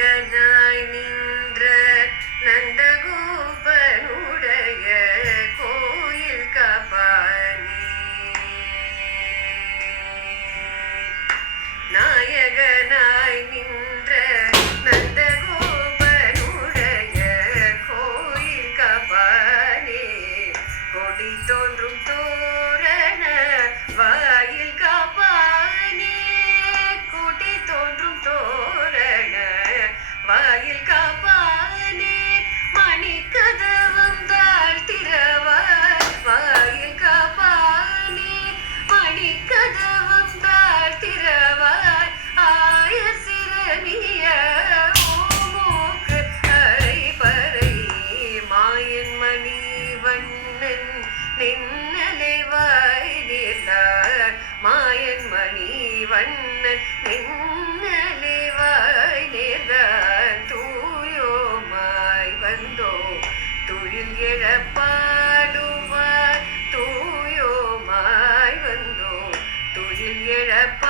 நாயகனாய் நின்ற நந்தகோபனுடைய கோயில் காப்பானே. நாயகனாய் நின்ற நந்தகோபனுடைய கோயில் காப்பானே. கொடி தோன்றும் தோரண வாயில் காப்பானே. கொடி தோன்றும் தோரண வாயில் காப்பானே. மணிக்கதவம் தாழ்த்திரவாய் வாயில் காப்பானே. மணிக்கதவம் தாழ்த்திரவாய் ஆய சிறனிய ஓமோக்கு அரைபறை மாயன் மணி வண்ணன் நின்னலைவாய் நேர்ந்தார். மாயன் மணி வண்ணன் நின்னலைவாய் நேர்ந்தார். தூயோமாய் வந்தோ துயில் எழப்பாடுவார். தூயோமாய் வந்தோ துயில் எழப்பா